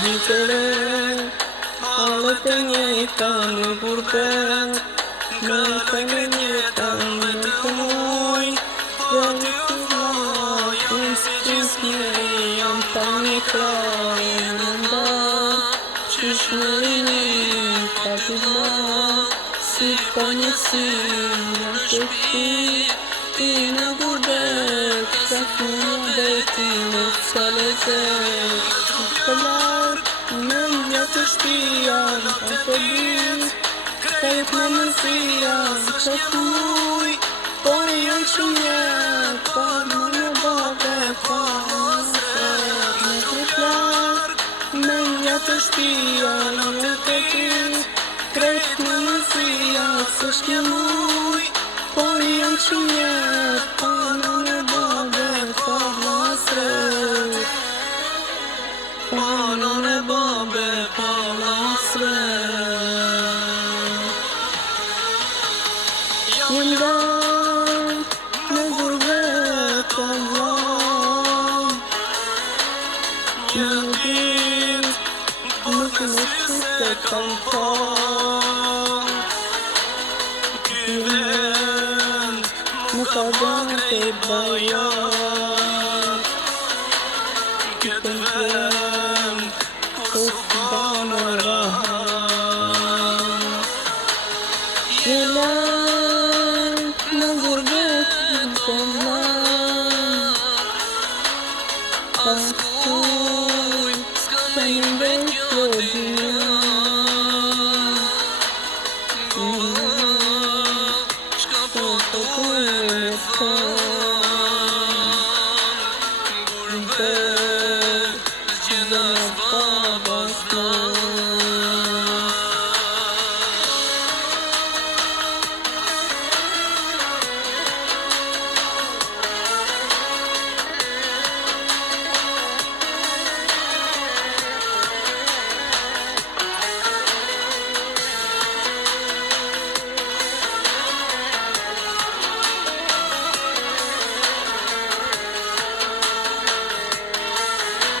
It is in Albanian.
Ditëre, halët e njëjta në burpet, me të në njëta në të muj, dhe në të muj, unë si qizë njëri jam pa një krajë në nda, qysh në rini pa të zna, si pa një si në shëpi, ti në burbet, sa të një beti në sa lezet, të lartë, në një të shpia, në të dit, krejt në mëzia, në të muj, por e janë shumë jetë, pa në në babe, pa në sret, në të lartë, në një të shpia, në të dit, krejt në mëzia, së shkë muj, por e janë shumë jetë, pa në babe, pa në sret. Pano në babe, pa lasret. Jam dalë në gurbet e vlam, në dit nuk në shkute kam pa, ky vend më ka dhënë të bajan, këtë vend ku banë rahat. Jelan në gurbet në të vlam, pas kuj s'ka një